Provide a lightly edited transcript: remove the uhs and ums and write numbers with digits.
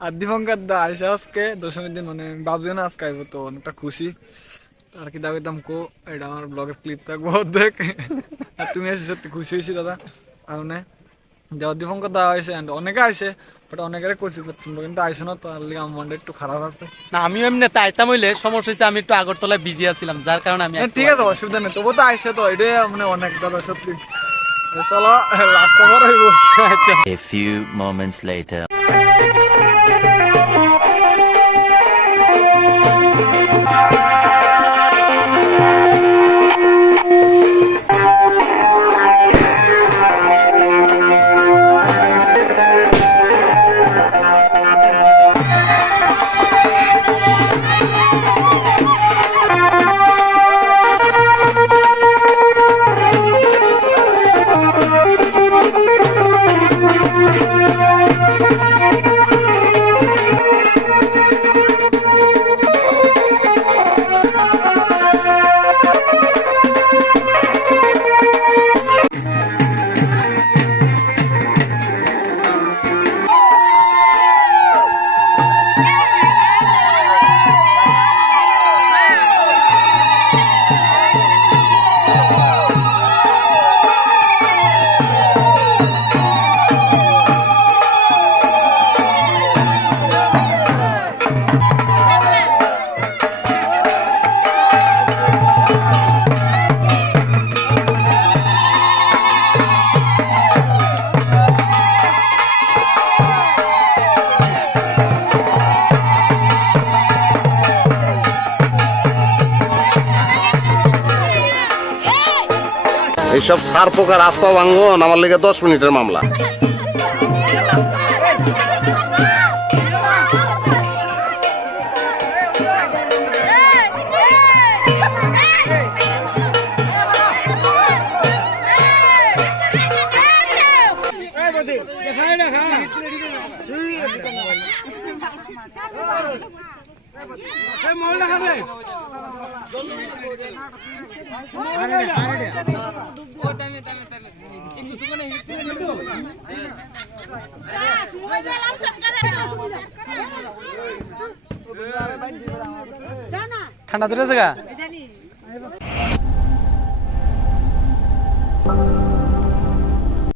আর দীপঙ্কর দা আইসা আজকে দশমীর দিন মানে ভাবছি না আজকে আইবো তো অনেকটা খুশি আর কি দাবিতাম কো এটা আমার ব্লগের ক্লিপ থাকবো দেখ আর তুমি এসে সত্যি খুশি হয়েছি দাদা আর দীপঙ্কর দা আইসে অনেকে আইসে বাট অনেকের কোচিং করছেন কিন্তু আইসো না তো আর আমার মনটা একটু খারাপ আছে না আমিও এমনি তাইতাম হইলে সমস্যা হয়েছে আমি একটু আগরতলায় বিজি আছিলাম যার কারণে আমি ঠিক আছে অসুবিধা নেই তবু তো আইসে তো এটাই মানে অনেক দাদা সত্যি চলো লাস্ট ওভার হইব A few moments later. এইসব সার পোকার আত্মা ভাঙ্গন আমার লেগে 10 মিনিটের মামলা। ঠান্ডা ধরে জায়গা